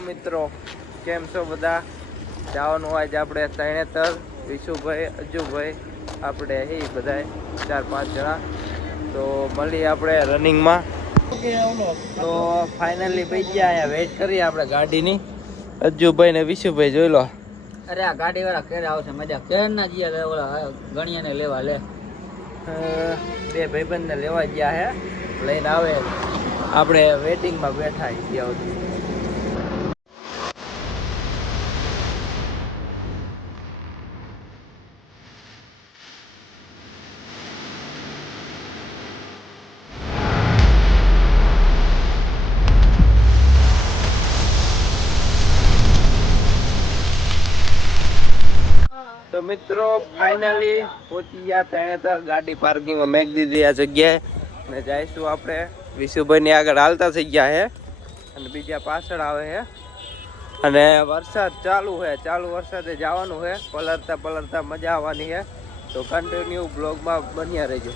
મિત્રો કેમ છો બધા? જવાનું આજ આપણે તૈણેતર વિશુભાઈ અજુભાઈ આપણે એ બધા ચાર પાંચ જણા. તો મળીએ આપણે રનિંગમાં. તો ફાઇનલી ભાઈ ગયા અહીંયા વેઇટ કરીએ આપણે ગાડીની. અજુભાઈ ને વિશુભાઈ જોઈ લો. અરે આ ગાડી વાળા ક્યારે આવશે મજા. ક્યારે ના જઈએ ઓલા ગણિયાને લેવા લે. બે ભાઈબંધને લેવા ગયા હે. લઈને આવે. આપણે વેટિંગમાં બેઠા ત્યાં સુધી. મિત્રો ફાઇનલી પહોંચી ગયા ત્યાં તો ગાડી પાર્કિંગમાં મેક દીધી આ જગ્યાએ. ને જઈશું આપણે. વિશુભાઈની આગળ હાલતા થઈ ગયા છે અને બીજા પાછળ આવે છે અને વરસાદ ચાલુ છે ચાલુ વરસાદે જવાનું છે પલરતા પલરતા મજા આવવાની છે તો કન્ટિન્યુ બ્લોગમાં બન્યા રહેજો.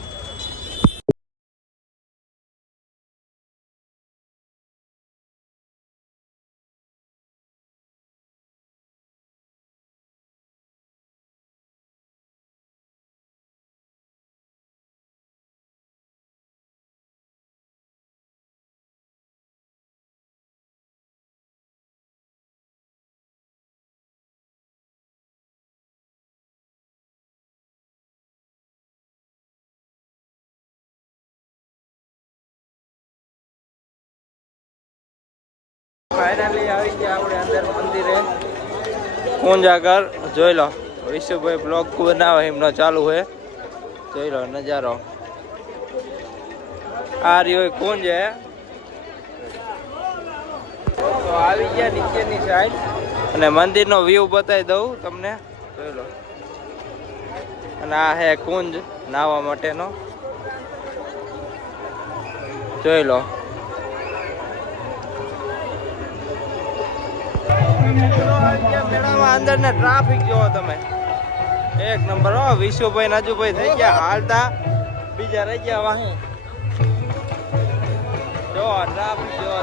ફાઇનલી આવી ગયા આપણે અંદર મંદિરે. કુંજ આગળ જોઈ લો. વિશુભાઈ બ્લોગ બનાવે, એમનો ચાલુ છે. જોઈ લો, નજારો. આ રહ્યો કુંજ હે. તો આવી ગયા નીચેની સાઈડ અને મંદિરનો વ્યૂ બતાવી દઉં તમને. જોઈ લો. અને આ હે કુંજ નાહવા માટેનો. જોઈ લો. મેળામાં અંદર ને ટ્રાફિક જોવો તમે. એક નંબર હો, વિશુભાઈ નાજુભાઈ થઈ ગયા, હાલતા. બીજા રહી ગયા વાહી જો ટ્રાફિક જોવો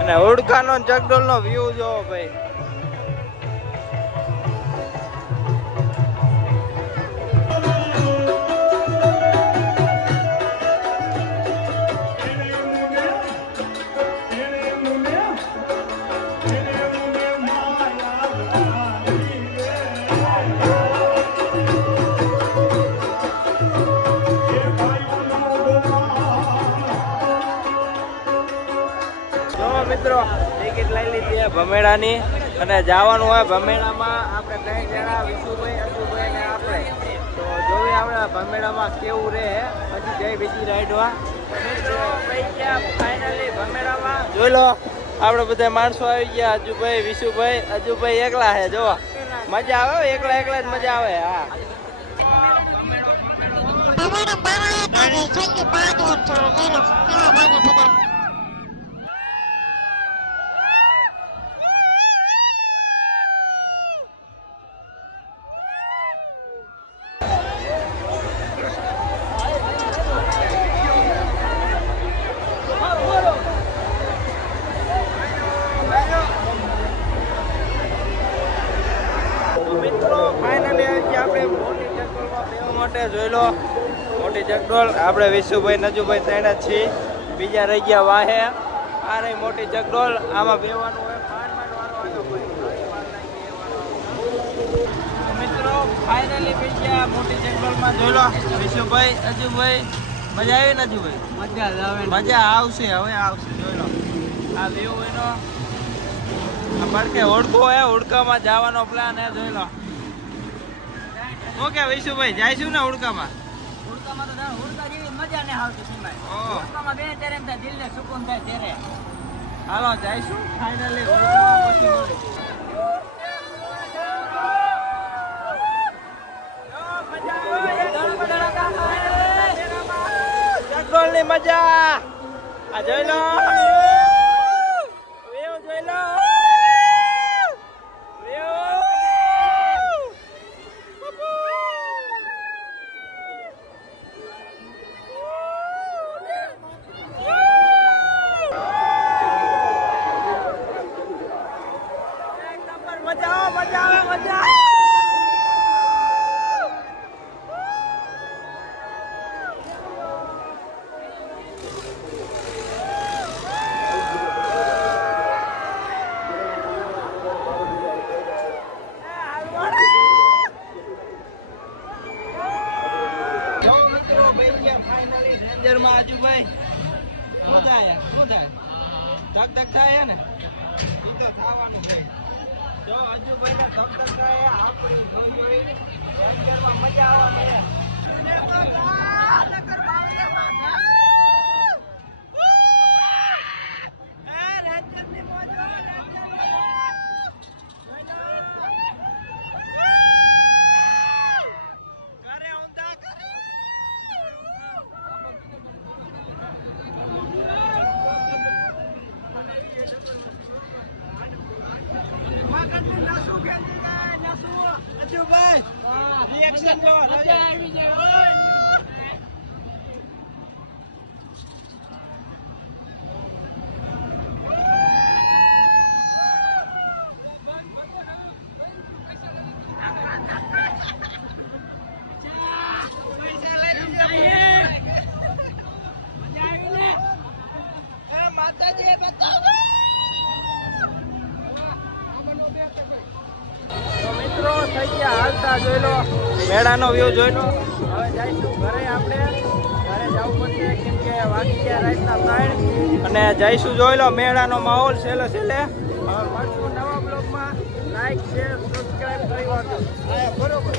અને હુડકાનો જગડોલનો વ્યૂ જોવો ભાઈ. મિત્રો ટિકિટ લઈ લીધી છે ભમેડાની. અને જવાનું હોય ભમેડામાં આપણે ત્રણ જણા વિશુભાઈ અશુભાઈ ને આપણે. તો જોઈએ આપણે ભમેડામાં કેવું રહે પછી જઈ બીજી રાઈડવા ફાઇનલી ભમેડામાં. જોઈ લો આપણે બધા માણસો આવી ગયા. અજુભાઈ વિશુભાઈ અજુભાઈ એકલા છે જો મજા આવે એકલા એકલા જ મજા આવે હા તમારા બાવા કાઢે છે કે પાંચ વર્ષ એનો કેવા ભાગે બધા તો મિત્રો ફાઇનલી આવી ગયા આપણે મોટી ચકડોળમાં બેસવા માટે જોઈ લો. મોટી ચકડોળ આપણે વિશુભાઈ નજુભાઈ ત્રણ છીએ. બીજા રહી ગયા વાહે. આ રહી મોટી ચકડોળ આમાં બેવાનું હોય માંડ માંડ વારો આવ્યો મિત્રો ફાઇનલી બીજા મોટી ચકડોળમાં જોઈ લો વિશુભાઈ અજુભાઈ મજા આવી નજુભાઈ? મજા આવે મજા આવશે હવે આવશે. જોઈ લો. આ વ્યૂ એનો. પડકે હોડકો હે હોડકામાં જવાનો પ્લાન હે જોઈ લો. ઓકે વૈશુભાઈ જઈશું ને ઉડકામાં ઉડકામાં તો ઉડકા જેવી મજા નહીં આવતી સિમાય. ઓહ. હુડકામાં બેસે ત્યારે એમ સુકૂન થાય ત્યારે. હાલો જઈશું ફાઇનલી હોડકામાં પછી મજા આ જોઈ ફાઇનલી રેન્જર ભાઈ શું થાય? શું થાય? ધક ધક થાય ને? એ જો આજુ ભાઈ ધક ધક થાય મજા આવવા મળે રિએક્શન જો તો મિત્રો થઈ જોઈ લો, મેળાનો વ્યૂ જોઈ લો. હવે જઈશું ઘરે આપણે. ઘરે જવું પડશે, કેમ કે વાગી ગયા રાતના ત્રણ. અને જઈશું જોઈ લો, મેળાનો માહોલ છેલ્લે છેલ્લે. હવે મળશું નવા બ્લોગમાં લાઈક શેર સબસ્ક્રાઈબ કરી વાંચો બરોબર